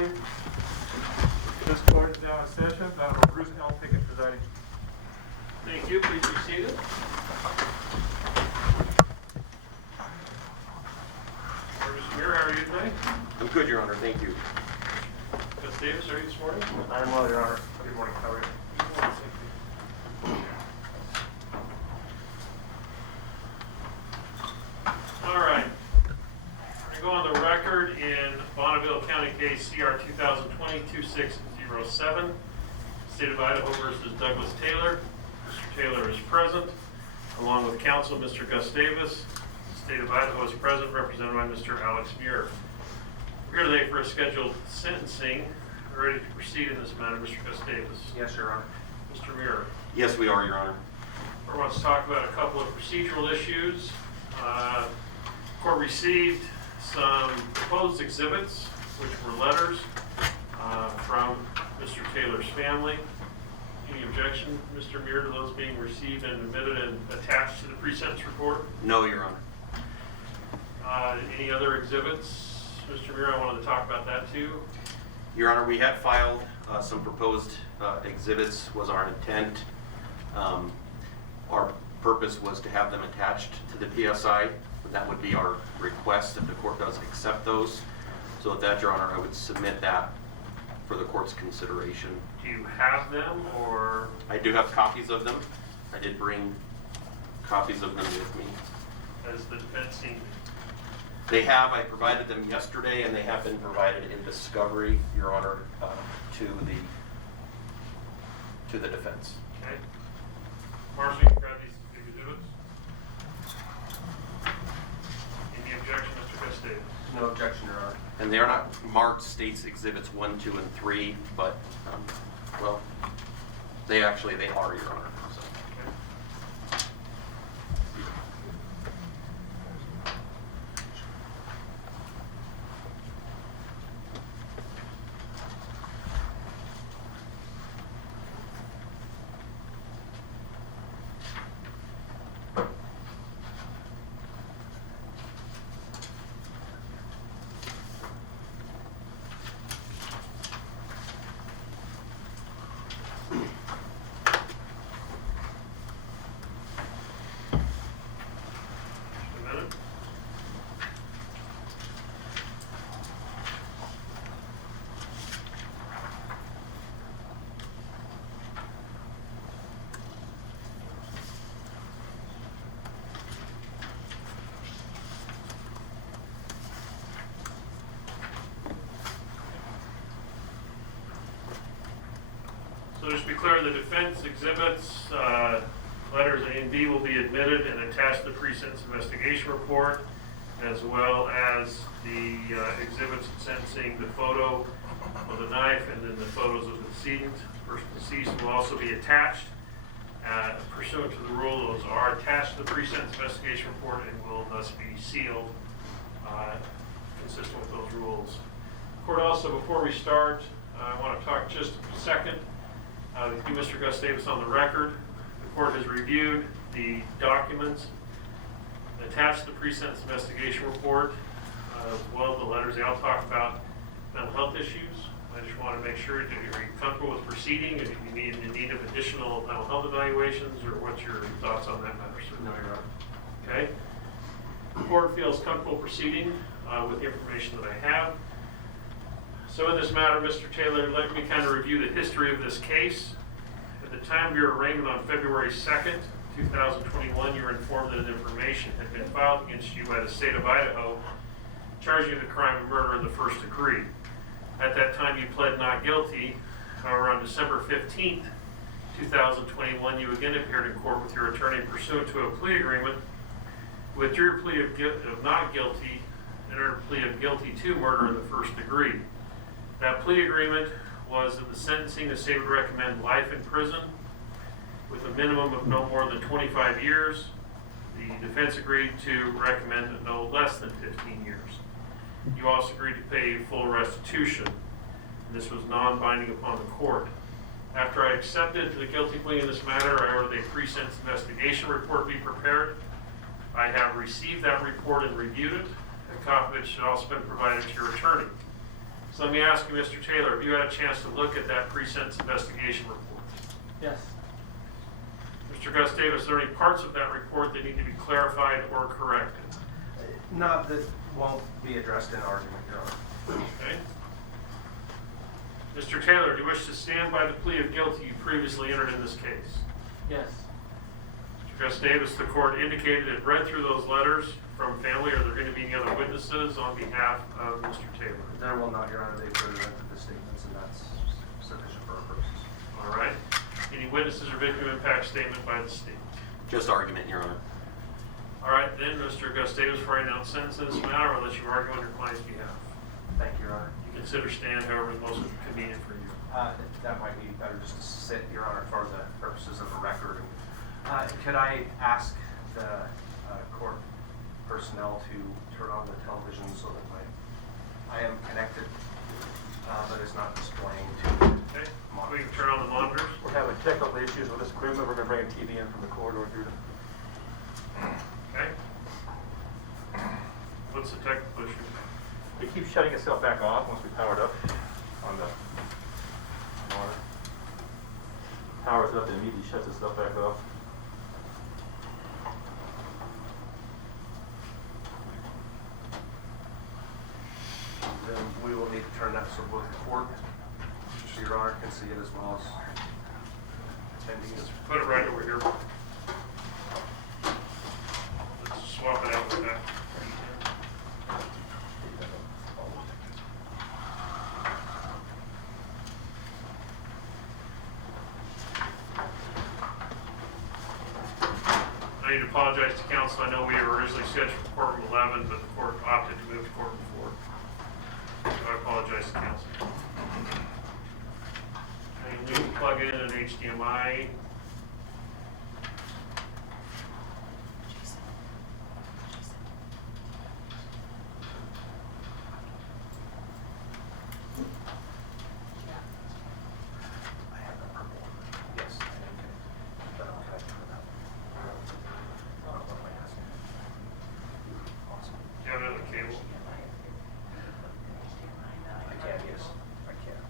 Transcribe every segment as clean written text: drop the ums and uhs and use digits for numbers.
morning. This court is now in session. Bruce Pickett presiding. Thank you. Please be seated. Mr. Muir, how are you today? I'm good, Your Honor. Thank you. Gustaves, how are you this morning? I am well, Your Honor. Good morning. How are you? All right. We're going to go on the record in Bonneville County case CR 2020-2607, State of Idaho versus Douglas Taylor. Mr. Taylor is present, along with counsel Mr. Gustaves. The State of Idaho is present, represented by Mr. Alex Muir. We're here today for a scheduled sentencing. We're ready to proceed in this matter, Mr. Gustaves. Yes, Your Honor. Mr. Muir. Yes, we are, Your Honor. I want to talk about a couple of procedural issues. Court received some proposed exhibits, which were letters from Mr. Taylor's family. Any objection, Mr. Muir, to those being received and admitted and attached to the pre-sentence report? No, Your Honor. Any other exhibits? Mr. Muir, I wanted to talk about that too. Your Honor, we had filed some proposed exhibits, was our intent. Our purpose was to have them attached to the PSI. That would be our request if the court does accept those. So with that, Your Honor, I would submit that for the court's consideration. Do you have them, or? I do have copies of them. I did bring copies of them with me. Has the defense seen them? They have. I provided them yesterday, and they have been provided in discovery, Your Honor, to the defense. Okay. Marshal, you can grab these exhibits. Any objection, Mr. Gustaves? No objection, Your Honor. And they are not marked States Exhibits 1, 2, and 3, but, well, they are, Your Honor. So. So just to be clear, the defense exhibits, letters A and B will be admitted and attached to the pre-sentence investigation report, as well as the exhibits in sentencing, the photo of the knife and then the photos of the decedent. The person deceased will also be attached. Pursuant to the rule, those are attached to the pre-sentence investigation report and will thus be sealed, consistent with those rules. Court, also, before we start, I want to talk just a second with you, Mr. Gustaves, on the record. The court has reviewed the documents attached to the pre-sentence investigation report, as well as the letters. They all talk about mental health issues. I just want to make sure that you're comfortable with proceeding, if you need in need of additional mental health evaluations, or what's your thoughts on that matter, sir? No, Your Honor. Okay. The court feels comfortable proceeding with the information that I have. So in this matter, Mr. Taylor, let me kind of review the history of this case. At the time of your arraignment on February 2nd, 2021, you were informed that information had been filed against you by the state of Idaho, charging you the crime of murder in the first degree. At that time, you pled not guilty. However, on December 15th, 2021, you again appeared in court with your attorney pursuant to a plea agreement, withdrew your plea of not guilty, entered a plea of guilty to murder in the first degree. That plea agreement was that the sentencing, the state would recommend life in prison with a minimum of no more than 25 years. The defense agreed to recommend no less than 15 years. You also agreed to pay full restitution. This was non-binding upon the court. After I accepted the guilty plea in this matter, I ordered a pre-sentence investigation report be prepared. I have received that report and reviewed it. A copy of it should also have been provided to your attorney. So let me ask you, Mr. Taylor, have you had a chance to look at that pre-sentence investigation report? Yes. Mr. Gustaves, are there any parts of that report that need to be clarified or corrected? Not that won't be addressed in argument, Your Honor. Okay. Mr. Taylor, do you wish to stand by the plea of guilty you previously entered in this case? Yes. Mr. Gustaves, the court indicated it read through those letters from family. Are there going to be any other witnesses on behalf of Mr. Taylor? There will not, Your Honor. They presented the statements, and that's sufficient for our purposes. All right. Any witnesses or victim impact statement by the state? Just argument, Your Honor. All right, then, Mr. Gustaves, before I announce sentence in this matter, I'll let you argue on your client's behalf. Thank you, Your Honor. You consider stand however is most convenient for you. That might be better just to sit, Your Honor, for the purposes of the record. Could I ask the court personnel to turn on the television so that I am connected, but it's not displaying to Okay, we monitors? can turn on the monitors. We're having technical issues with this equipment. We're gonna bring a TV in from the corridor here. Okay. What's the technical issue? It keeps shutting itself back off once we power it up on the monitor. Powers up and immediately shuts itself back off. Then we will need to turn that so both the court, so Your Honor can see it as well as attendees. Put it right over here. Let's swap it out with that. I need to apologize to counsel. I know we were originally scheduled for courtroom 11, but the court opted to move to courtroom 4. So I apologize to counsel. And we can plug in an HDMI. I have that purple one. Yes, I am. But I'm connected to that one. What am I asking? Awesome. Do you have another cable? I can, yes, I can.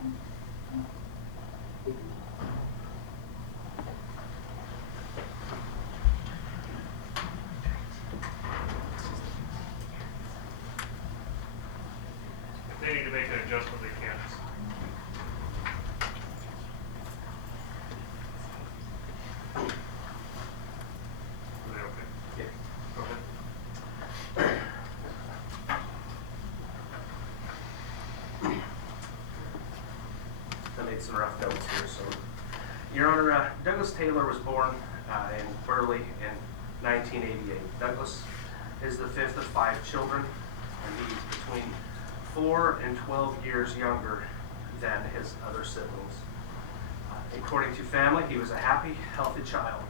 If they need to make an adjustment, they can. Are they okay? Yeah. Go ahead. I made some rough notes here. So, Your Honor, Douglas Taylor was born in Burley in 1988. Douglas is the fifth of 5 children, and he's between 4 and 12 years younger than his other siblings. According to family, he was a happy, healthy child.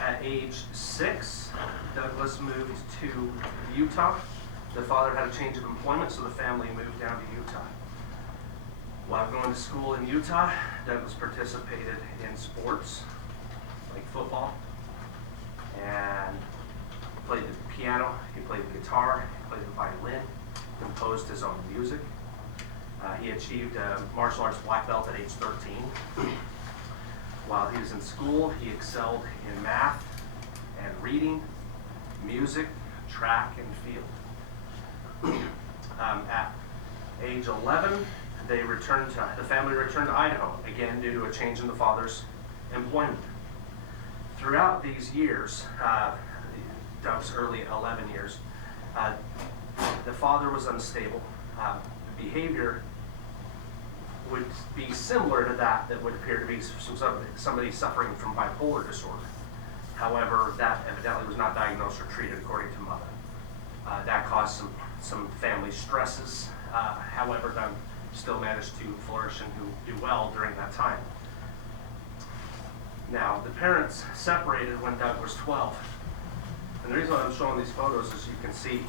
At age 6, Douglas moved to Utah. The father had a change of employment, so the family moved down to Utah. While going to school in Utah, Douglas participated in sports like football, and played the piano, he played the guitar, he played the violin, composed his own music. He achieved a martial arts black belt at age 13. While he was in school, he excelled in math and reading, music, track, and field. At age 11, the family returned to Idaho, again due to a change in the father's employment. Throughout these years, Doug's early 11 years, the father was unstable. Behavior would be similar to that would appear to be somebody suffering from bipolar disorder. However, that evidently was not diagnosed or treated according to mother. That caused some family stresses. However, Doug still managed to flourish and do well during that time. Now, the parents separated when Doug was 12. And the reason why I'm showing these photos is you can see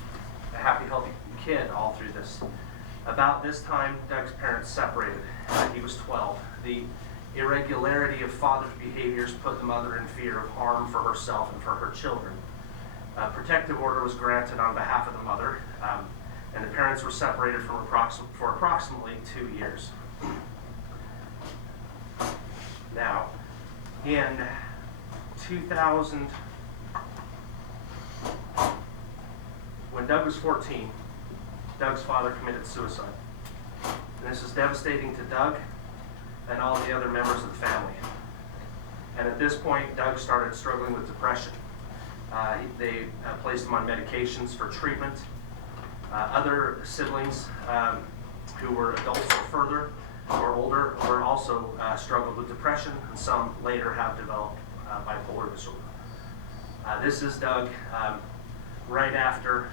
a happy, healthy kid all through this. About this time, Doug's parents separated. He was 12. The irregularity of father's behaviors put the mother in fear of harm for herself and for her children. A protective order was granted on behalf of the mother, and the parents were separated for approximately 2 years. Now, in 2000, when Doug was 14, Doug's father committed suicide. And this is devastating to Doug and all the other members of the family. And at this point, Doug started struggling with depression. They placed him on medications for treatment. Other siblings who were adults or further or older were also struggled with depression, and some later have developed bipolar disorder. This is Doug right after,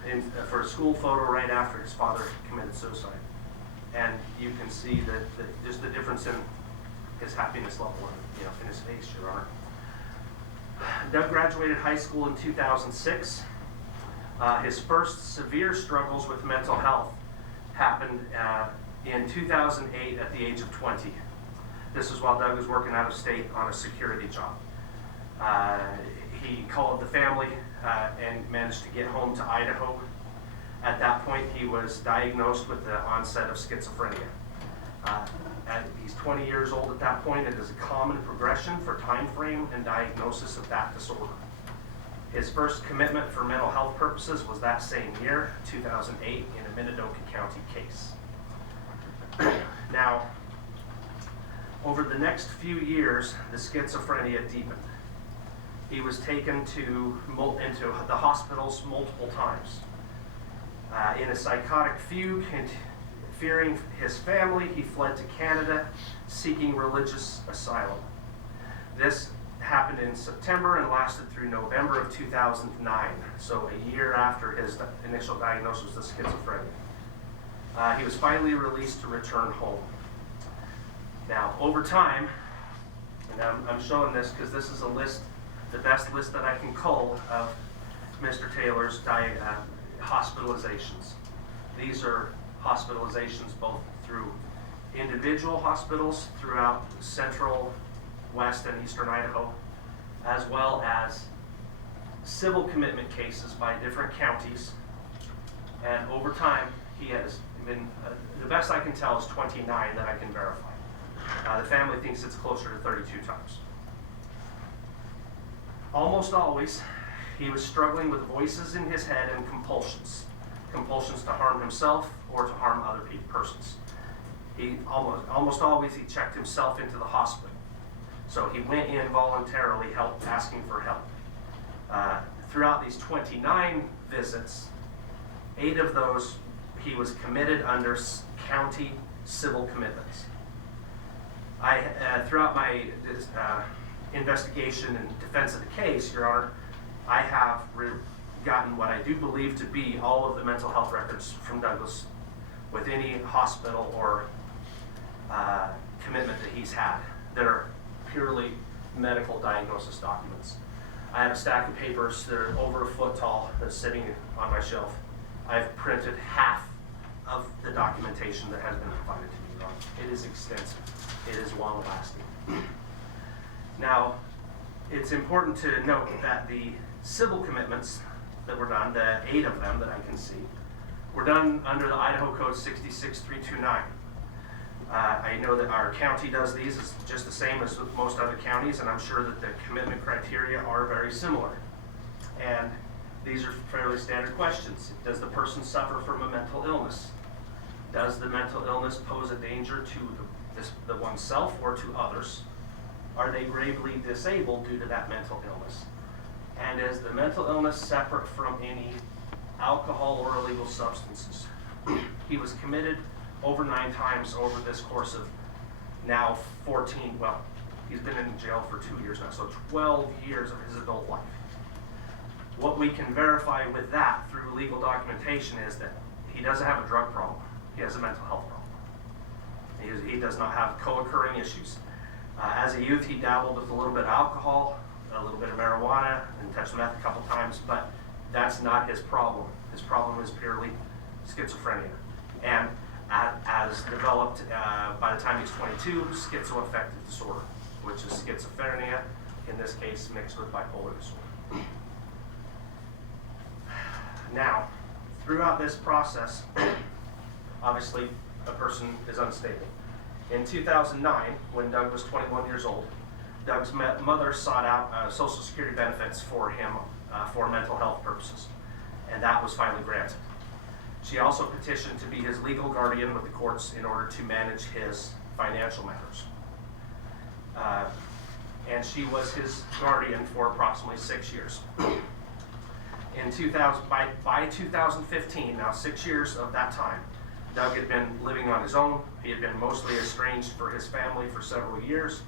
for a school photo right after his father committed suicide. And you can see that just the difference in his happiness level in his face, Your Honor. Doug graduated high school in 2006. His first severe struggles with mental health happened in 2008 at the age of 20. This is while Doug was working out of state on a security job. He called the family and managed to get home to Idaho. At that point, he was diagnosed with the onset of schizophrenia. He's 20 years old at that point. It is a common progression for time frame and diagnosis of that disorder. His first commitment for mental health purposes was that same year, 2008, in a Minidoka County case. Now, over the next few years, the schizophrenia deepened. He was taken into the hospitals multiple times. In a psychotic fugue, and fearing his family, he fled to Canada, seeking religious asylum. This happened in September and lasted through November of 2009, so a year after his initial diagnosis with schizophrenia. He was finally released to return home. Now, over time, and I'm showing this because this is a list, the best list that I can cull of Mr. Taylor's hospitalizations. These are hospitalizations both through individual hospitals throughout central, west, and eastern Idaho, as well as civil commitment cases by different counties. And over time, he has been, the best I can tell is 29 that I can verify. The family thinks it's closer to 32 times. Almost always, he was struggling with voices in his head and compulsions to harm himself or to harm other persons. He almost always he checked himself into the hospital. So he went in voluntarily, asking for help. Throughout these 29 visits, 8 of those he was committed under county civil commitments. Throughout my investigation and defense of the case, Your Honor, I have gotten what I do believe to be all of the mental health records from Douglas with any hospital or commitment that he's had. They're purely medical diagnosis documents. I have a stack of papers that are over a foot tall that's sitting on my shelf. I've printed half of the documentation that has been provided to me, Your Honor. It is extensive. It is long lasting. Now, it's important to note that the civil commitments that were done, the 8 of them that I can see, were done under the Idaho Code 66329. I know that our county does these. It's just the same as with most other counties, and I'm sure that the commitment criteria are very similar. And these are fairly standard questions. Does the person suffer from a mental illness? Does the mental illness pose a danger to the oneself or to others? Are they gravely disabled due to that mental illness? And is the mental illness separate from any alcohol or illegal substances? He was committed over 9 times over this course of now 14, well, he's been in jail for 2 years now, so 12 years of his adult life. What we can verify with that through legal documentation is that he doesn't have a drug problem. He has a mental health problem. He does not have co-occurring issues. As a youth, he dabbled with a little bit of alcohol, a little bit of marijuana, and touched meth a couple times, but that's not his problem. His problem is purely schizophrenia. And as developed by the time he's 22, schizoaffective disorder, which is schizophrenia, in this case, mixed with bipolar disorder. Now, throughout this process, obviously, a person is unstable. In 2009, when Doug was 21 years old, Doug's mother sought out Social Security benefits for him for mental health purposes, and that was finally granted. She also petitioned to be his legal guardian with the courts in order to manage his financial matters. And she was his guardian for approximately 6 years. By 2015, now 6 years of that time, Doug had been living on his own. He had been mostly estranged for his family for several years.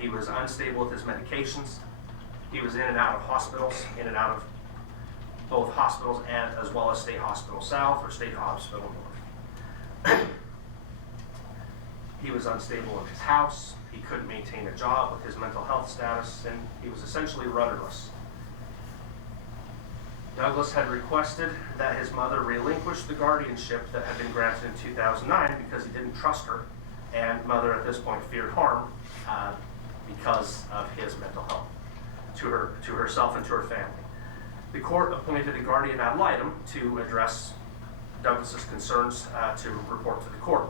He was unstable with his medications. He was in and out of hospitals, in and out of both hospitals and as well as State Hospital South or State Hospital North. He was unstable in his house. He couldn't maintain a job with his mental health status, and he was essentially rudderless. Douglas had requested that his mother relinquish the guardianship that had been granted in 2009 because he didn't trust her, and mother at this point feared harm because of his mental health to herself and to her family. The court appointed a guardian ad litem to address Douglas's concerns to report to the court.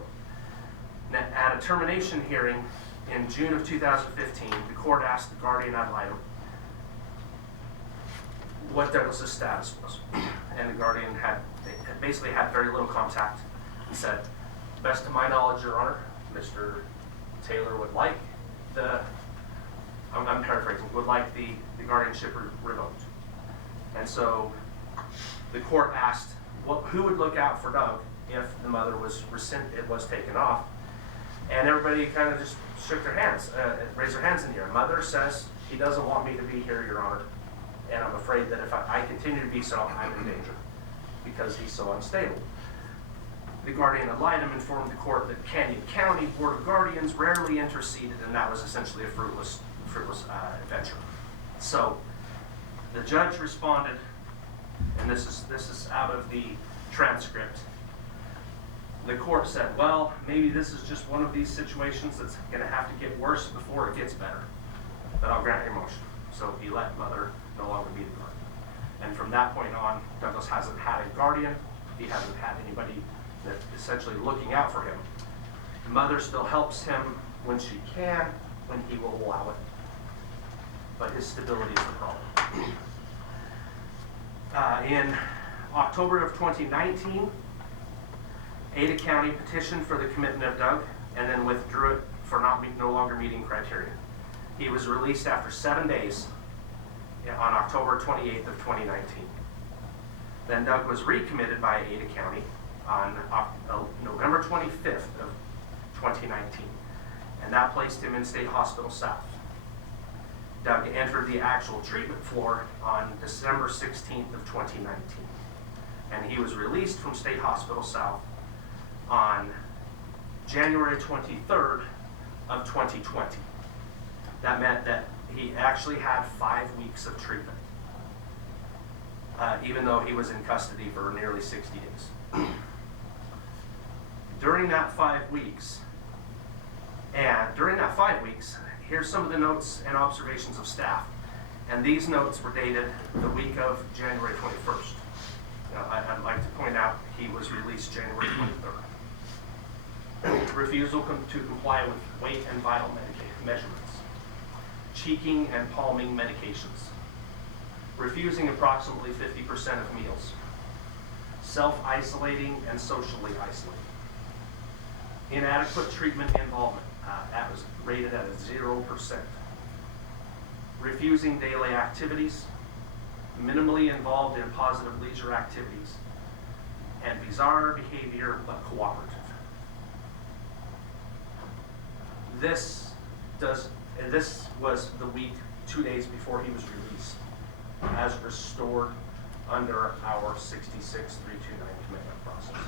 At a termination hearing in June of 2015, the court asked the guardian ad litem what Douglas's status was. And the guardian had basically had very little contact and said, best to my knowledge, Your Honor, Mr. Taylor would like I'm paraphrasing, would like the guardianship revoked. And so the court asked who would look out for Doug if the mother was taken off. And everybody kind of just shook their hands, raised their hands in the air. Mother says, he doesn't want me to be here, Your Honor. And I'm afraid that if I continue to be so, I'm in danger because he's so unstable. The guardian ad litem informed the court that Canyon County Board of Guardians rarely interceded, and that was essentially a fruitless venture. So the judge responded, and this is out of the transcript. The court said, well, maybe this is just one of these situations that's going to have to get worse before it gets better, but I'll grant your motion. So he let mother no longer be the guardian. And from that point on, Douglas hasn't had a guardian He hasn't had anybody that's essentially looking out for him. The mother still helps him when she can, when he will allow it. But his stability is the problem. In October of 2019, Ada County petitioned for the commitment of Doug and then withdrew it for no longer meeting criteria. He was released after 7 days on October 28th of 2019. Then Doug was recommitted by Ada County on November 25th of 2019, and that placed him in State Hospital South. Doug entered the actual treatment floor on December 16th of 2019, and he was released from State Hospital South on January 23rd of 2020. That meant that he actually had 5 weeks of treatment, even though he was in custody for nearly 60 days. During that 5 weeks, here's some of the notes and observations of staff. And these notes were dated the week of January 21st. Now, I'd like to point out he was released January 23rd. Refusal to comply with weight and vital measurements. Cheeking and palming medications. Refusing approximately 50% of meals. Self-isolating and socially isolating. Inadequate treatment involvement. That was rated at a 0%. Refusing daily activities. Minimally involved in positive leisure activities. And bizarre behavior but cooperative. This was the week 2 days before he was released, as restored under our 66-329 commitment process.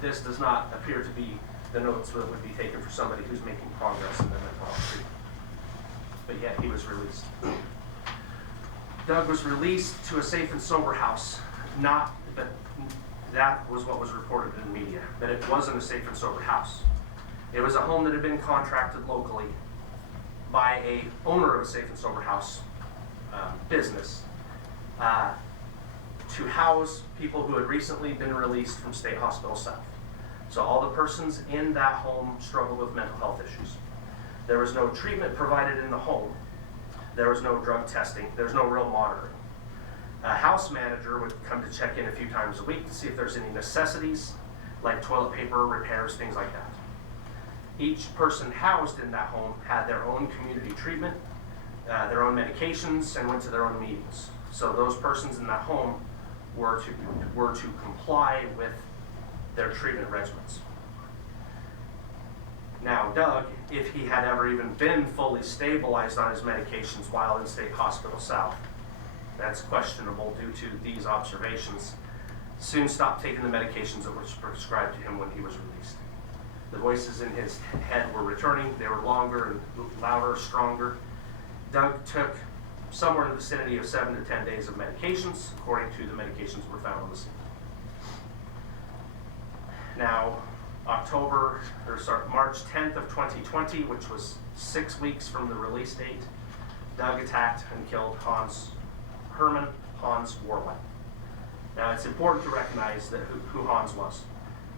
This does not appear to be the notes that would be taken for somebody who's making progress in their mental health treatment. But yet he was released. Doug was released to a safe and sober house, but that was what was reported in the media, but it wasn't a safe and sober house. It was a home that had been contracted locally by a owner of a safe and sober house business to house people who had recently been released from State Hospital South. So all the persons in that home struggled with mental health issues. There was no treatment provided in the home. There was no drug testing. There was no real monitoring. A house manager would come to check in a few times a week to see if there's any necessities, like toilet paper, repairs, things like that. Each person housed in that home had their own community treatment, their own medications, and went to their own meetings. So those persons in that home were to comply with their treatment regimens. Now, Doug, if he had ever even been fully stabilized on his medications while in State Hospital South, that's questionable due to these observations, soon stopped taking the medications that were prescribed to him when he was released. The voices in his head were returning. They were longer and louder, stronger. Doug took somewhere in the vicinity of 7 to 10 days of medications, according to the medications that were found on the scene. Now, March 10th of 2020, which was 6 weeks from the release date, Doug attacked and killed Hermann Hans Woerrlein. Now, it's important to recognize that who Hans was.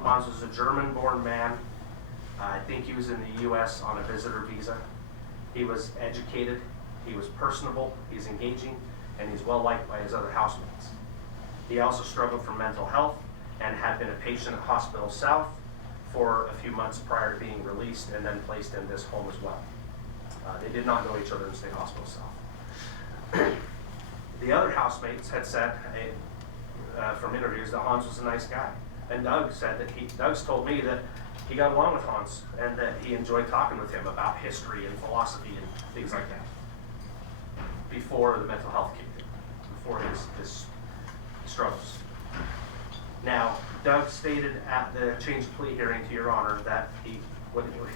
Hans was a German-born man. I think he was in the U.S. on a visitor visa. He was educated, he was personable, he's engaging, and he's well-liked by his other housemates. He also struggled from mental health and had been a patient at Hospital South for a few months prior to being released and then placed in this home as well. They did not know each other in State Hospital South. The other housemates had said from interviews that Hans was a nice guy. And Doug said that Doug's told me that he got along with Hans and that he enjoyed talking with him about history and philosophy and things like that before the mental health kicked in, before his struggles. Now, Doug stated at the change of plea hearing, to your honor, that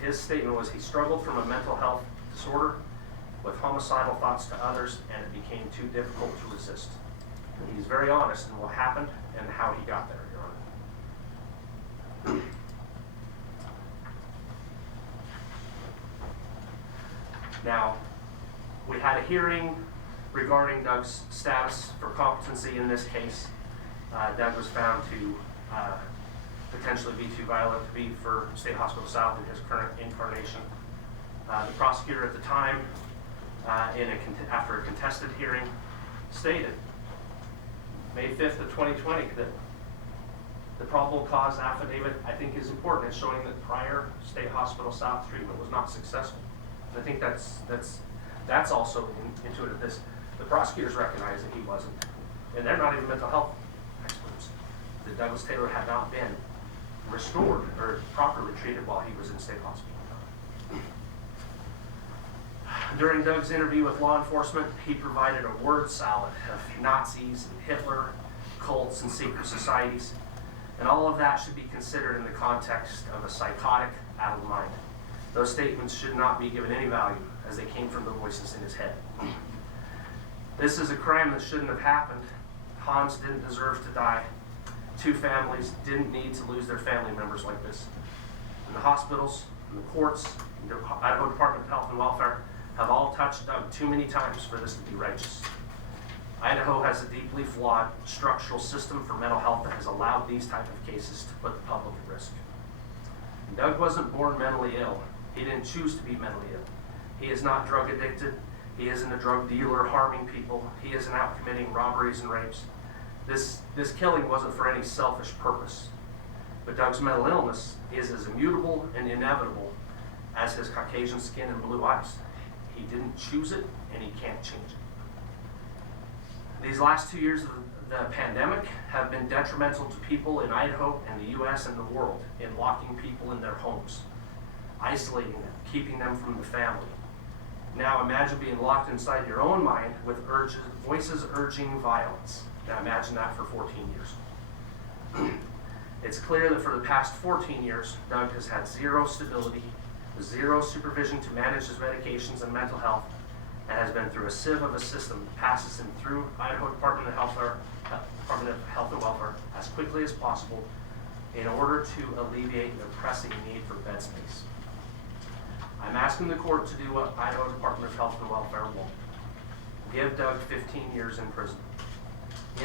his statement was he struggled from a mental health disorder with homicidal thoughts to others, and it became too difficult to resist. And he's very honest in what happened and how he got there, your honor. Now, we had a hearing regarding Doug's status for competency in this case, Doug was found to potentially be too violent to be for State Hospital South in his current incarnation. The prosecutor at the time, after a contested hearing, stated May 5th of 2020 that the probable cause affidavit, I think, is important. It's showing that prior State Hospital South treatment was not successful. And I think that's also intuitive. The prosecutors recognize that he wasn't, and they're not even mental health experts. That Douglas Taylor had not been restored or properly treated while he was in state hospital. During Doug's interview with law enforcement, he provided a word salad of Nazis and Hitler, cults and secret societies, and all of that should be considered in the context of a psychotic, addled mind. Those statements should not be given any value as they came from the voices in his head. This is a crime that shouldn't have happened. Hans didn't deserve to die. Two families didn't need to lose their family members like this. And the hospitals, and the courts, and the Idaho Department of Health and Welfare have all touched Doug too many times for this to be righteous. Idaho has a deeply flawed structural system for mental health that has allowed these type of cases to put the public at risk. Doug wasn't born mentally ill. He didn't choose to be mentally ill. He is not drug addicted. He isn't a drug dealer harming people. He isn't out committing robberies and rapes. This killing wasn't for any selfish purpose. But Doug's mental illness is as immutable and inevitable as his Caucasian skin and blue eyes. He didn't choose it, and he can't change it. These last 2 years of the pandemic have been detrimental to people in Idaho and the U.S. and the world in locking people in their homes, isolating them, keeping them from the family. Now imagine being locked inside your own mind with voices urging violence. Now imagine that for 14 years. It's clear that for the past 14 years, Doug has had zero stability, zero supervision to manage his medications and mental health, and has been through a sieve of a system that passes him through Idaho Department of Health and Welfare as quickly as possible in order to alleviate the pressing need for bed space. I'm asking the court to do what Idaho Department of Health and Welfare won't. Give Doug 15 years in prison.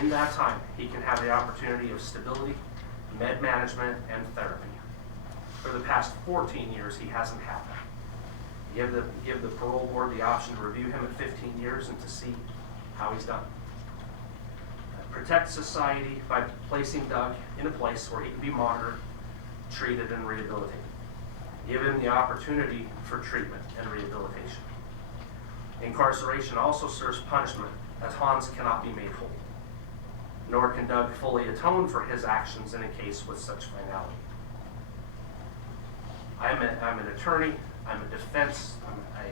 In that time, he can have the opportunity of stability, med management, and therapy. For the past 14 years, he hasn't had that. Give the parole board the option to review him at 15 years and to see how he's done. Protect society by placing Doug in a place where he can be monitored, treated, and rehabilitated. Give him the opportunity for treatment and rehabilitation. Incarceration also serves punishment, as Hans cannot be made whole. Nor can Doug fully atone for his actions in a case with such finality. I'm an attorney, I'm a defense, I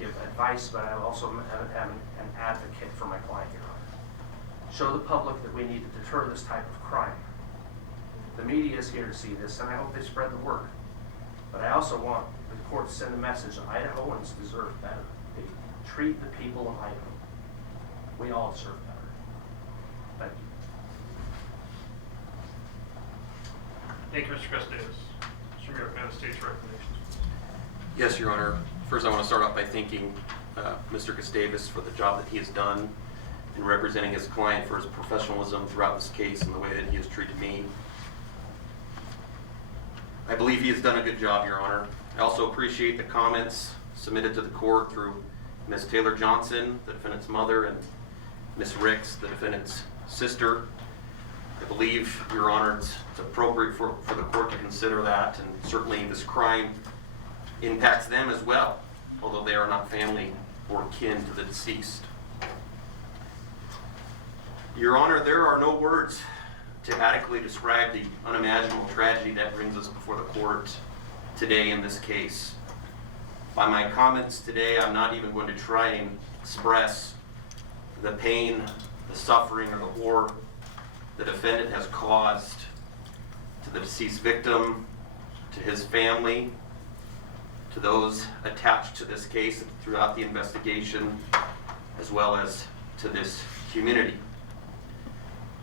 give advice, but I also am an advocate for my client, Your Honor. Show the public that we need to deter this type of crime. The media is here to see this, and I hope they spread the word. But I also want the court to send a message that Idahoans deserve better. They treat the people of Idaho. We all deserve better. Thank you. Thank you, Mr. Gustaves. Mr. Mayor, can I have the state's recommendations? Yes, Your Honor. First, I want to start off by thanking Mr. Gustaves for the job that he has done in representing his client, for his professionalism throughout this case and the way that he has treated me. I believe he has done a good job, Your Honor. I also appreciate the comments submitted to the court through Ms. Taylor Johnson, the defendant's mother, and Ms. Ricks, the defendant's sister. I believe, Your Honor, it's appropriate for the court to consider that, and certainly this crime impacts them as well, although they are not family or kin to the deceased. Your Honor, there are no words to adequately describe the unimaginable tragedy that brings us before the court today in this case. By my comments today, I'm not even going to try and express the pain, the suffering, or the horror the defendant has caused to the deceased victim, to his family, to those attached to this case throughout the investigation, as well as to this community.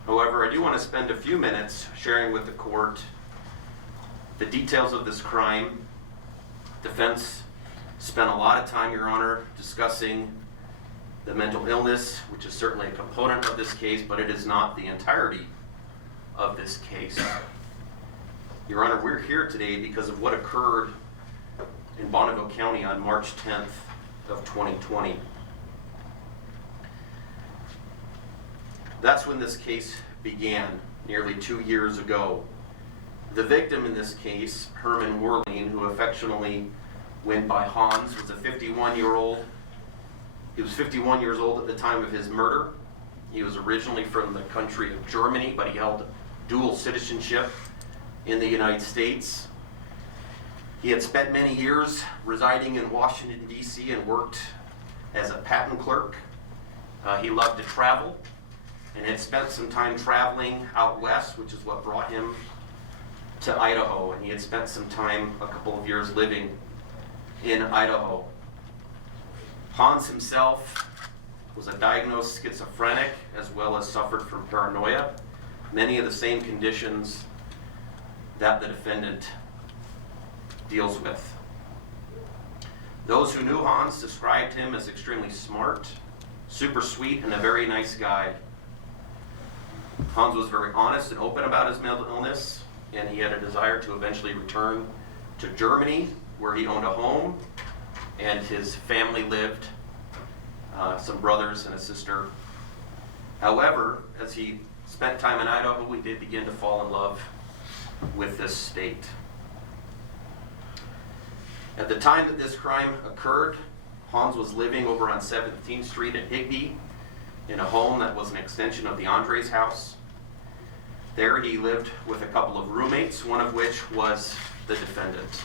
However, I do want to spend a few minutes sharing with the court the details of this crime. Defense spent a lot of time, Your Honor, discussing the mental illness, which is certainly a component of this case, but it is not the entirety of this case. Your Honor, we're here today because of what occurred in Bonneville County on March 10th of 2020. That's when this case began, nearly 2 years ago. The victim in this case, Hermann Woerrlein, who affectionately went by Hans, was a 51-year-old. He was 51 years old at the time of his murder. He was originally from the country of Germany, but he held dual citizenship in the United States. He had spent many years residing in Washington, D.C. and worked as a patent clerk. He loved to travel and had spent some time traveling out west, which is what brought him to Idaho. And he had spent some time, a couple of years, living in Idaho. Hans himself was a diagnosed schizophrenic as well as suffered from paranoia, many of the same conditions that the defendant deals with. Those who knew Hans described him as extremely smart, super sweet, and a very nice guy. Hans was very honest and open about his mental illness, and he had a desire to eventually return to Germany, where he owned a home and his family lived, some brothers and a sister. However, as he spent time in Idaho, he did begin to fall in love with this state. At the time that this crime occurred, Hans was living over on 17th Street in Higbee in a home that was an extension of the Andres house. There he lived with a couple of roommates, one of which was the defendant.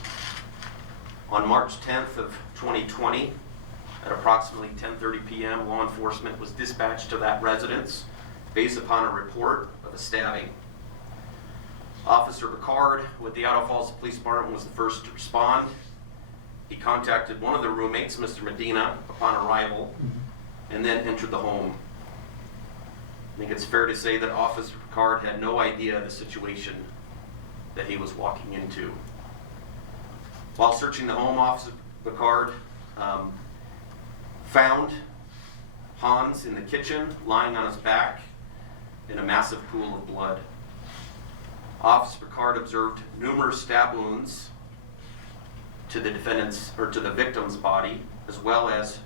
On March 10th of 2020, at approximately 10:30 p.m., law enforcement was dispatched to that residence based upon a report of a stabbing. Officer Picard with the Idaho Falls Police Department was the first to respond. He contacted one of the roommates, Mr. Medina, upon arrival, and then entered the home. I think it's fair to say that Officer Picard had no idea the situation that he was walking into. While searching the home, Officer Picard found Hans in the kitchen, lying on his back in a massive pool of blood. Officer Picard observed numerous stab wounds to the victim's body, as well as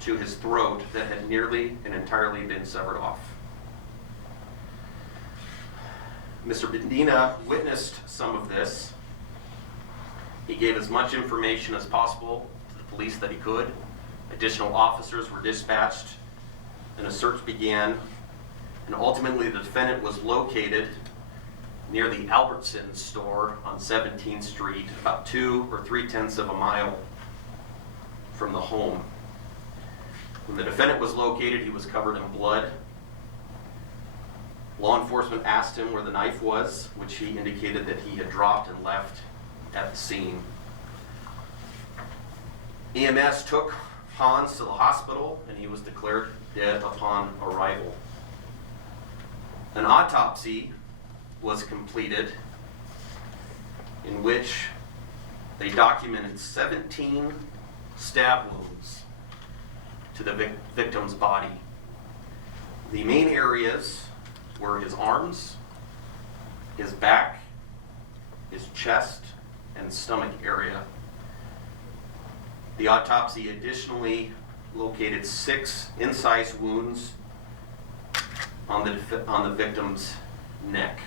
to his throat that had nearly and entirely been severed off. Mr. Medina witnessed some of this. He gave as much information as possible to the police that he could. Additional officers were dispatched, and a search began. And ultimately, the defendant was located near the Albertsons store on 17th Street, about 2 or 3/10 of a mile from the home. When the defendant was located, he was covered in blood. Law enforcement asked him where the knife was, which he indicated that he had dropped and left at the scene. EMS took Hans to the hospital, and he was declared dead upon arrival. An autopsy was completed in which they documented 17 stab wounds to the victim's body. The main areas were his arms, his back, his chest, and stomach area. The autopsy additionally located 6 incised wounds on the victim's neck.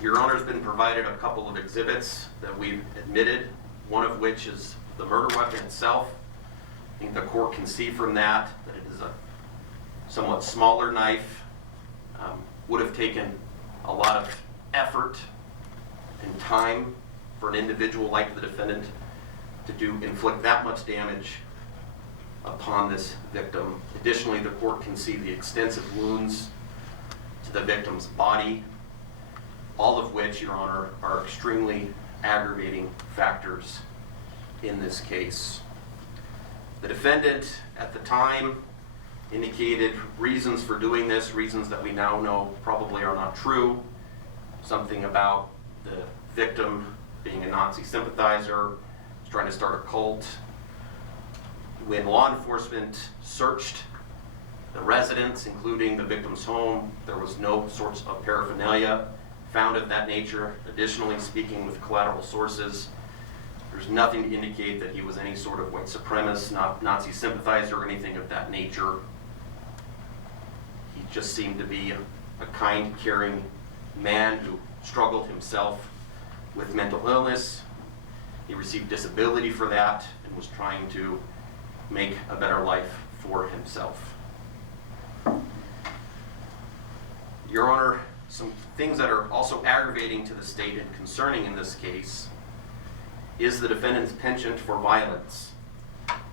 Your Honor's been provided a couple of exhibits that we've admitted, one of which is the murder weapon itself. I think the court can see from that it is a somewhat smaller knife. Would have taken a lot of effort and time for an individual like the defendant to inflict that much damage upon this victim. Additionally, the court can see the extensive wounds to the victim's body, all of which, Your Honor, are extremely aggravating factors in this case. The defendant at the time indicated reasons for doing this, reasons that we now know probably are not true. Something about the victim being a Nazi sympathizer, was trying to start a cult. When law enforcement searched the residence, including the victim's home, there was no sorts of paraphernalia found of that nature. Additionally, speaking with collateral sources, there's nothing to indicate that he was any sort of white supremacist, Nazi sympathizer, or anything of that nature. He just seemed to be a kind, caring man who struggled himself with mental illness. He received disability for that and was trying to make a better life for himself. Your Honor, some things that are also aggravating to the state and concerning in this case is the defendant's penchant for violence.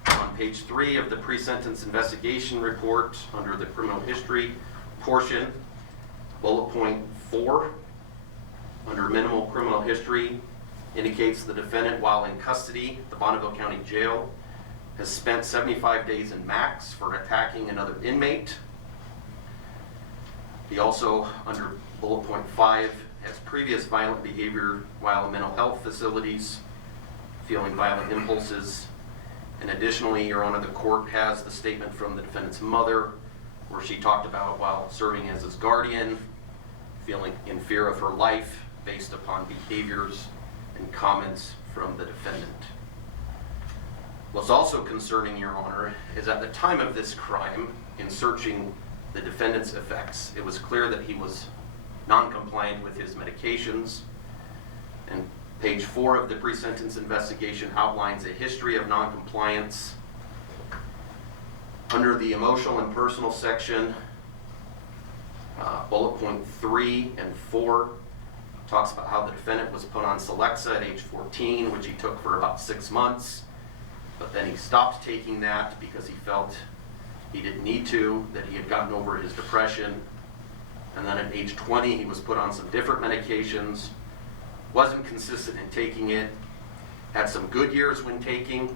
On page 3 of the pre-sentence investigation report, under the criminal history portion, bullet point 4, under minimal criminal history, indicates the defendant, while in custody at the Bonneville County Jail, has spent 75 days in max for attacking another inmate. He also, under bullet point 5, has previous violent behavior while in mental health facilities, feeling violent impulses. And additionally, Your Honor, the court has the statement from the defendant's mother where she talked about, while serving as his guardian, feeling in fear of her life based upon behaviors and comments from the defendant. What's also concerning, Your Honor, is at the time of this crime, in searching the defendant's effects, it was clear that he was non-compliant with his medications. And page 4 of the pre-sentence investigation outlines a history of non-compliance. Under the emotional and personal section, bullet point 3 and 4 talks about how the defendant was put on Celexa at age 14, which he took for about 6 months, but then he stopped taking that because he felt he didn't need to, that he had gotten over his depression. And then at age 20, he was put on some different medications, wasn't consistent in taking it, had some good years when taking,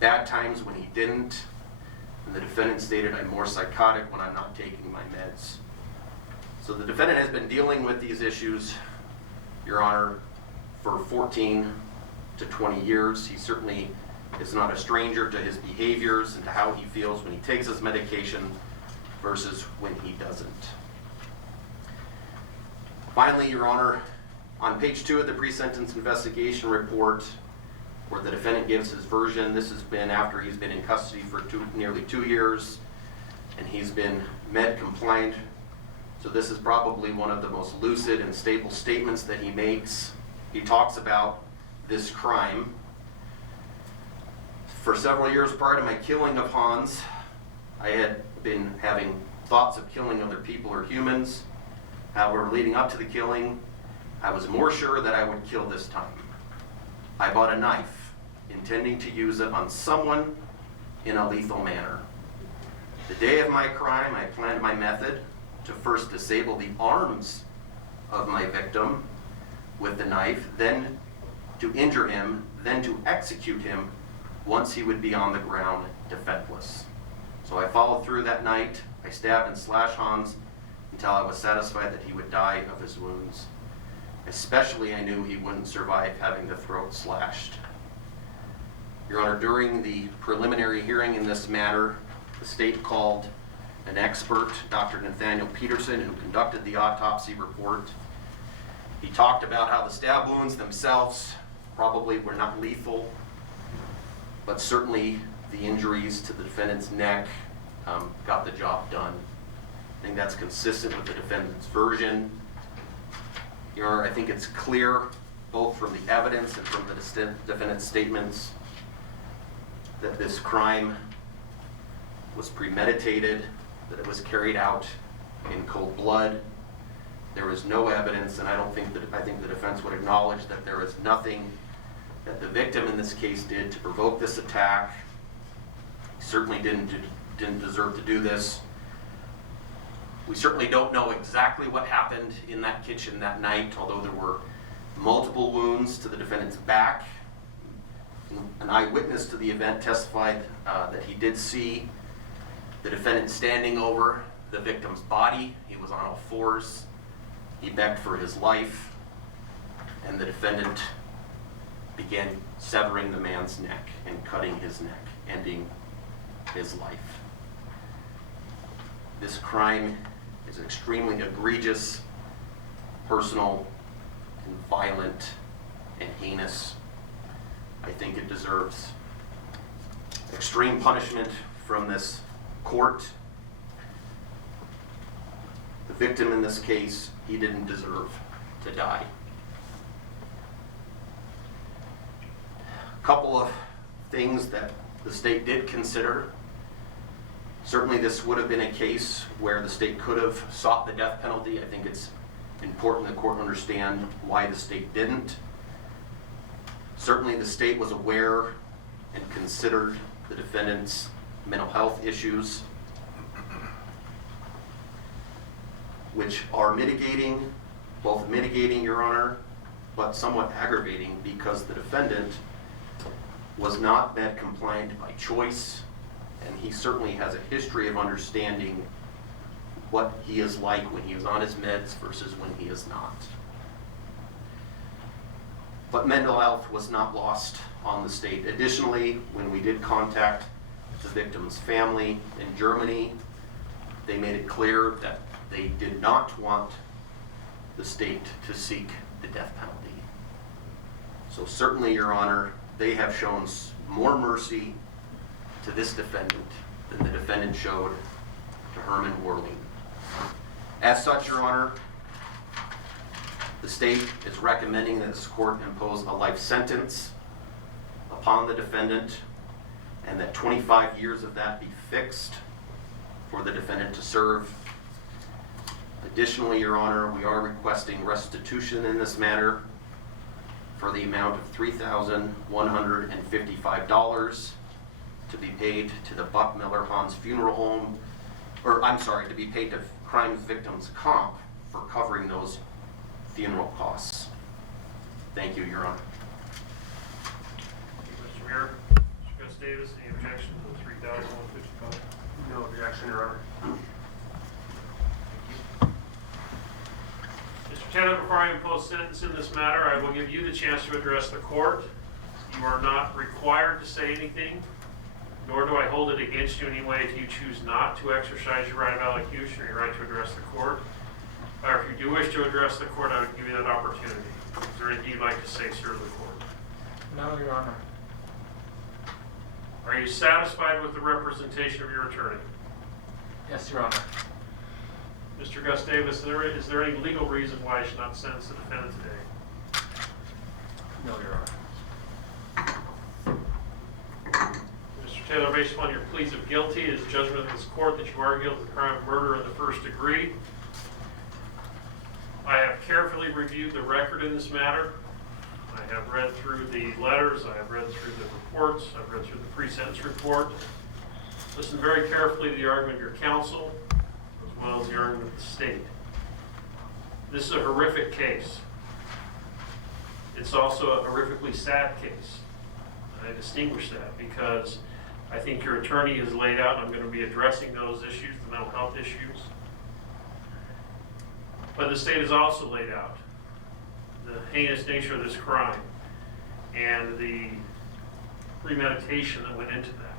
bad times when he didn't, and the defendant stated, "I'm more psychotic when I'm not taking my meds." So the defendant has been dealing with these issues, Your Honor, for 14 to 20 years. He certainly is not a stranger to his behaviors and to how he feels when he takes his medication versus when he doesn't. Finally, Your Honor, on page 2 of the pre-sentence investigation report, where the defendant gives his version, this has been after he's been in custody for nearly 2 years, and he's been med compliant. So this is probably one of the most lucid and stable statements that he makes. He talks about this crime. For several years prior to my killing of Hans, I had been having thoughts of killing other people or humans. However, leading up to the killing, I was more sure that I would kill this time. I bought a knife, intending to use it on someone in a lethal manner. The day of my crime, I planned my method to first disable the arms of my victim with the knife, then to injure him, then to execute him once he would be on the ground defenseless. So I followed through that night. I stabbed and slashed Hans until I was satisfied that he would die of his wounds. Especially, I knew he wouldn't survive having the throat slashed. Your Honor, during the preliminary hearing in this matter, the state called an expert, Dr. Nathaniel Peterson, who conducted the autopsy report. He talked about how the stab wounds themselves probably were not lethal, but certainly the injuries to the defendant's neck got the job done. I think that's consistent with the defendant's version. Your Honor, I think it's clear, both from the evidence and from the defendant's statements, that this crime was premeditated, that it was carried out in cold blood. There is no evidence, and I think the defense would acknowledge that there is nothing that the victim in this case did to provoke this attack. He certainly didn't deserve to do this. We certainly don't know exactly what happened in that kitchen that night, although there were multiple wounds to the defendant's back. An eyewitness to the event testified that he did see the defendant standing over the victim's body. He was on all fours. He begged for his life, and the defendant began severing the man's neck and cutting his neck, ending his life. This crime is extremely egregious, personal, and violent, and heinous. I think it deserves extreme punishment from this court. The victim in this case, he didn't deserve to die. A couple of things that the state did consider. Certainly this would have been a case where the state could have sought the death penalty. I think it's important the court understand why the state didn't. Certainly the state was aware and considered the defendant's mental health issues, which are mitigating, both mitigating, Your Honor, but somewhat aggravating because the defendant was not med compliant by choice, and he certainly has a history of understanding what he is like when he is on his meds versus when he is not. But mental health was not lost on the state. Additionally, when we did contact the victim's family in Germany, they made it clear that they did not want the state to seek the death penalty. So certainly, Your Honor, they have shown more mercy to this defendant than the defendant showed to Hermann Woerrlein. As such, Your Honor, the state is recommending that this court impose a life sentence upon the defendant and that 25 years of that be fixed for the defendant to serve. Additionally, Your Honor, we are requesting restitution in this matter for the amount of $3,155 to be paid to the Buckmiller Hans Funeral Home, to be paid to Crime Victims Comp for covering those funeral costs. Thank you, Your Honor. Thank you, Mr. Mayor. Mr. Gustaves, any objection to the $3,155? No objection, Your Honor. Mr. Taylor, before I impose sentence in this matter, I will give you the chance to address the court. You are not required to say anything, nor do I hold it against you in any way if you choose not to exercise your right of allocution or your right to address the court. Or if you do wish to address the court, I would give you that opportunity. Is there anything you'd like to say, sir, to the court? No, Your Honor. Are you satisfied with the representation of your attorney? Yes, Your Honor. Mr. Gustaves, is there any legal reason why I should not sentence the defendant today? No, Your Honor. Mr. Taylor, based upon your pleas of guilty, it is judgment of this court that you are guilty of the crime of murder in the first degree. I have carefully reviewed the record in this matter. I have read through the letters, I have read through the reports, I've read through the pre-sentence report. Listened very carefully to the argument of your counsel, as well as the argument of the state. This is a horrific case. It's also a horrifically sad case. I distinguish that because I think your attorney has laid out, and I'm going to be addressing those issues, the mental health issues. But the state has also laid out the heinous nature of this crime and the premeditation that went into that.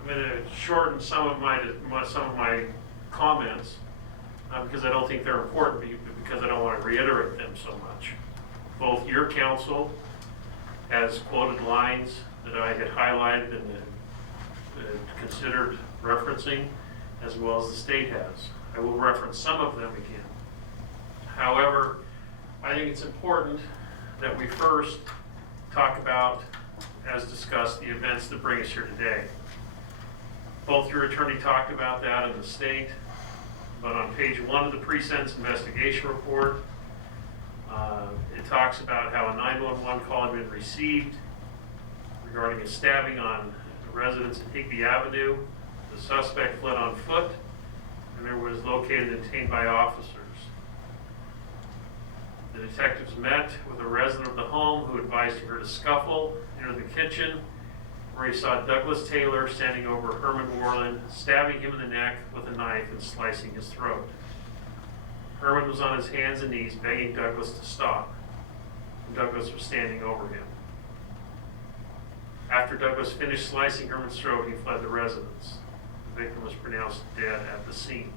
I'm going to shorten some of my comments, not because I don't think they're important, but because I don't want to reiterate them so much. Both your counsel has quoted lines that I had highlighted and considered referencing, as well as the state has. I will reference some of them again. However, I think it's important that we first talk about, as discussed, the events that bring us here today. Both your attorney talked about that in the state, but on page 1 of the pre-sentence investigation report, it talks about how a 911 call had been received regarding a stabbing on a residence in Higbee Avenue. The suspect fled on foot and there was located and detained by officers. The detectives met with a resident of the home who advised her to scuffle, enter the kitchen, where he saw Douglas Taylor standing over Hermann Woerrlein, stabbing him in the neck with a knife and slicing his throat. Hermann was on his hands and knees begging Douglas to stop, and Douglas was standing over him. After Douglas finished slicing Hermann's throat, he fled the residence. The victim was pronounced dead at the scene.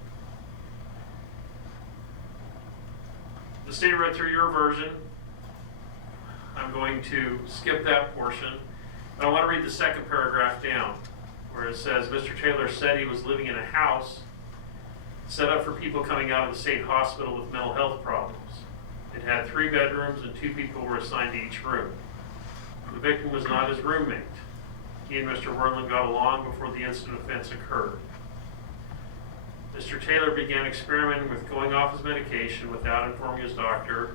The state read through your version. I'm going to skip that portion, but I want to read the second paragraph down, where it says, Mr. Taylor said he was living in a house set up for people coming out of the state hospital with mental health problems. It had 3 bedrooms and 2 people were assigned to each room. The victim was not his roommate. He and Mr. Woerrlein got along before the incident offense occurred. Mr. Taylor began experimenting with going off his medication without informing his doctor,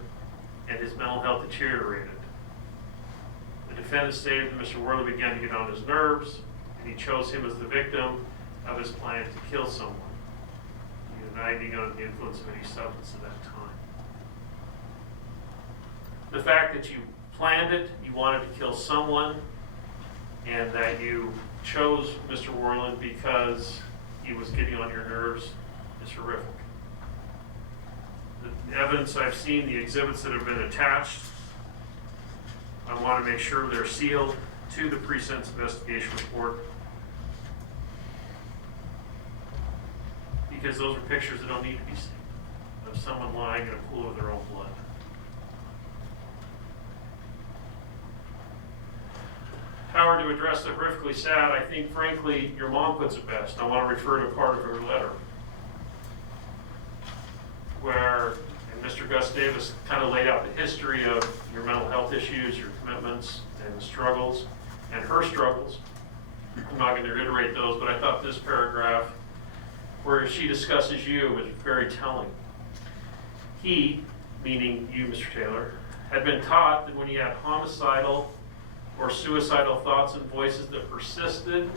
and his mental health deteriorated. The defendant stated that Mr. Woerrlein began to get on his nerves, and he chose him as the victim of his plan to kill someone. He denied being under the influence of any substance at that time. The fact that you planned it, you wanted to kill someone, and that you chose Mr. Woerrlein because he was getting on your nerves is horrific. The evidence I've seen, the exhibits that have been attached, I want to make sure they're sealed to the pre-sentence investigation report, because those are pictures that don't need to be seen of someone lying in a pool of their own blood. Howard, to address the horrifically sad, I think, frankly, your mom puts it best. I want to refer to a part of her letter where Mr. Gustaves kind of laid out the history of your mental health issues, your commitments, and struggles, and her struggles. I'm not going to reiterate those, but I thought this paragraph, where she discusses you, was very telling. He, meaning you, Mr. Taylor, had been taught that when he had homicidal or suicidal thoughts and voices that persisted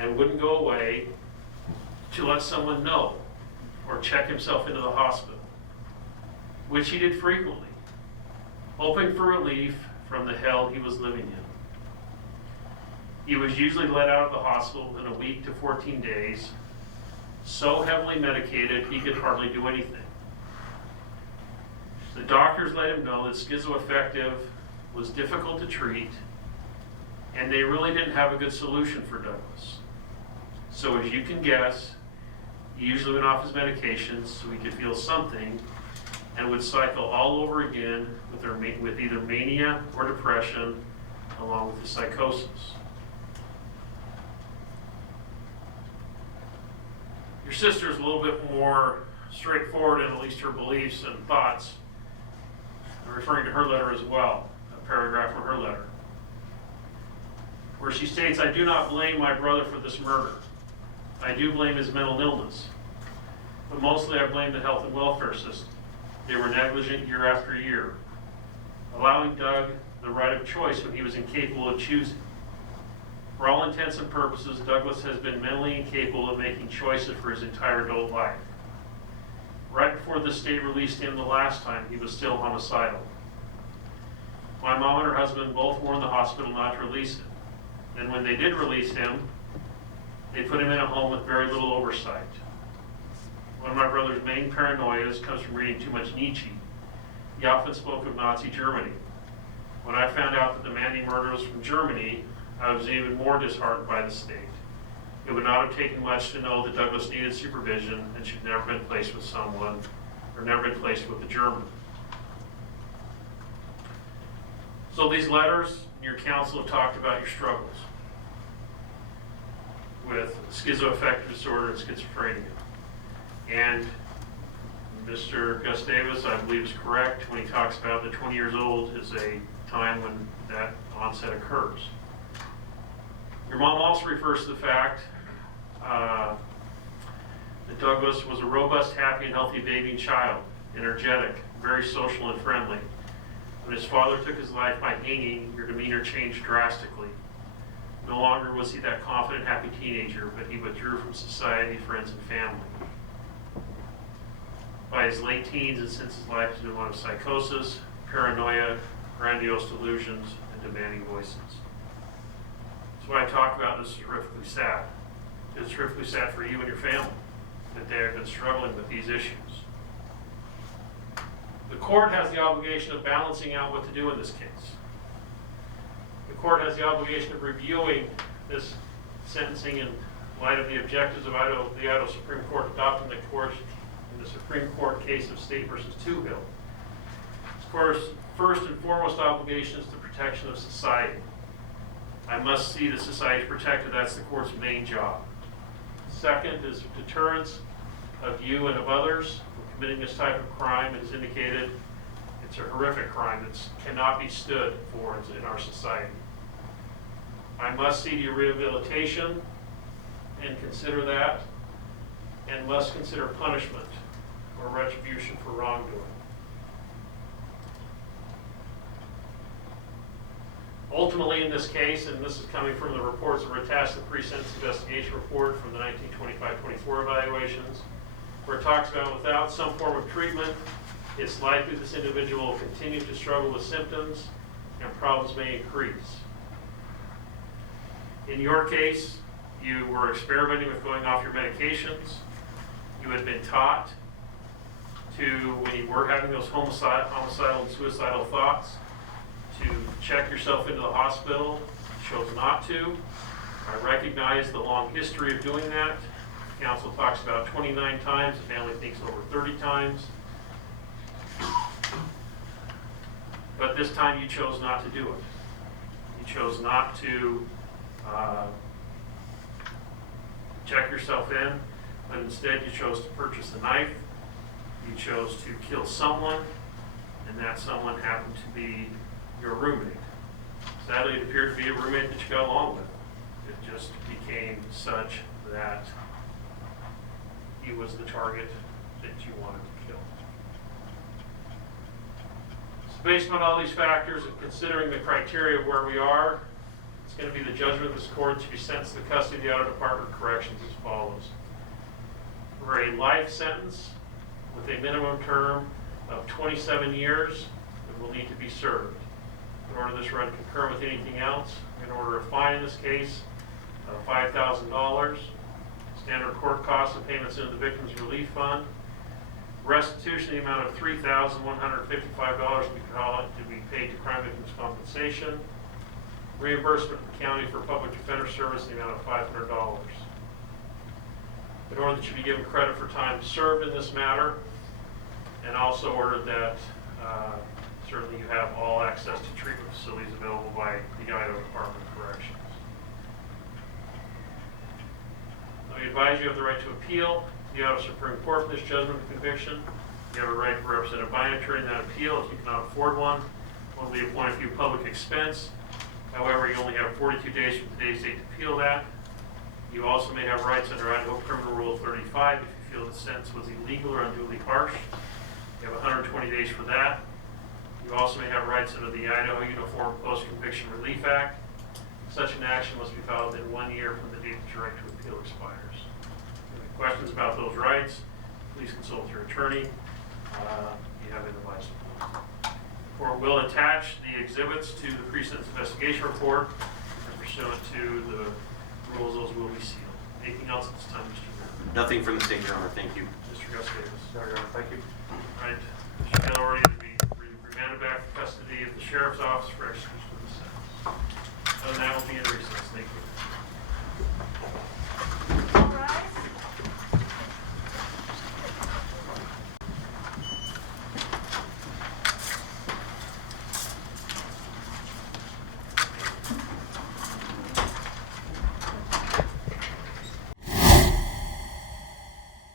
and wouldn't go away, to let someone know or check himself into the hospital, which he did frequently, hoping for relief from the hell he was living in. He was usually let out of the hospital in a week to 14 days, so heavily medicated he could hardly do anything. The doctors let him know that schizoaffective was difficult to treat, and they really didn't have a good solution for Douglas. So as you can guess, he usually went off his medications so he could feel something, and would cycle all over again with either mania or depression, along with the psychosis. Your sister is a little bit more straightforward in at least her beliefs and thoughts. I'm referring to her letter as well, a paragraph from her letter, where she states, I do not blame my brother for this murder. I do blame his mental illness, but mostly I blame the health and welfare system. They were negligent year after year, allowing Doug the right of choice when he was incapable of choosing. For all intents and purposes, Douglas has been mentally incapable of making choices for his entire adult life. Right before the state released him the last time, he was still homicidal. My mom and her husband both warned the hospital not to release him. And when they did release him, they put him in a home with very little oversight. One of my brother's main paranoias comes from reading too much Nietzsche. He often spoke of Nazi Germany. When I found out that the man he murdered was from Germany, I was even more disheartened by the state. It would not have taken much to know that Douglas needed supervision and should never have been placed with someone, or never been placed with a German. So these letters and your counsel have talked about your struggles with schizoaffective disorder and schizophrenia. And Mr. Gustaves, I believe, is correct when he talks about that 20 years old is a time when that onset occurs. Your mom also refers to the fact that Douglas was a robust, happy, and healthy baby and child, energetic, very social and friendly. When his father took his life by hanging, your demeanor changed drastically. No longer was he that confident, happy teenager, but he withdrew from society, friends, and family. By his late teens and since his life has been one of psychosis, paranoia, grandiose delusions, and demanding voices. That's why I talk about this is horrifically sad. It's horrifically sad for you and your family that they have been struggling with these issues. The court has the obligation of balancing out what to do in this case. The court has the obligation of reviewing this sentencing in light of the objectives of the Idaho Supreme Court adopting the course in the Supreme Court case of State versus Hill. Of course, first and foremost obligation is the protection of society. I must see that society is protected. That's the court's main job. Second is deterrence of you and of others from committing this type of crime. It is indicated it's a horrific crime that cannot be stood for in our society. I must see your rehabilitation and consider that, and must consider punishment or retribution for wrongdoing. Ultimately, in this case, and this is coming from the reports that were attached to the pre-sentence investigation report from the 1925-24 evaluations, where it talks about without some form of treatment, it's likely this individual will continue to struggle with symptoms and problems may increase. In your case, you were experimenting with going off your medications. You had been taught to, when you were having those homicidal and suicidal thoughts, to check yourself into the hospital. You chose not to. I recognize the long history of doing that. Counsel talks about 29 times. The family thinks over 30 times. But this time you chose not to do it. You chose not to check yourself in, but instead you chose to purchase a knife. You chose to kill someone, and that someone happened to be your roommate. Sadly, it appeared to be a roommate that you got along with. It just became such that he was the target that you wanted to kill. So based on all these factors and considering the criteria of where we are, it's going to be the judgment of this court to be sentenced to the custody of the Idaho Department of Corrections as follows. For a life sentence with a minimum term of 27 years, it will need to be served. In order this run concur with anything else, in order a fine in this case of $5,000, standard court costs and payments into the Victims Relief Fund, restitution in the amount of $3,155 to be paid to crime victims' compensation, reimbursement from the county for public defender service in the amount of $500. In order that you be given credit for time served in this matter, and also ordered that certainly you have all access to treatment facilities available by the Idaho Department of Corrections. Let me advise you of the right to appeal the Idaho Supreme Court for this judgment of conviction. You have a right to represent a by attorney in that appeal if you cannot afford one. One will be appointed for you public expense. However, you only have 42 days from today's date to appeal that. You also may have rights under Idaho Criminal Rule 35 if you feel the sentence was illegal or unduly harsh. You have 120 days for that. You also may have rights under the Idaho Uniform Post-Conviction Relief Act. Such an action must be filed within 1 year from the date that your right to appeal expires. If you have any questions about those rights, please consult your attorney. You have an advice. The court will attach the exhibits to the pre-sentence investigation report, and pursuant to the rules, those will be sealed. Anything else at this time, Mr. Mayor? Nothing from the State, Your Honor. Thank you. Mr. Gustaves. No, Your Honor, thank you. All right. Mr. Taylor, order you to be remanded back to custody of the Sheriff's Office for execution of the sentence. Other than that, will be in recess. Thank you.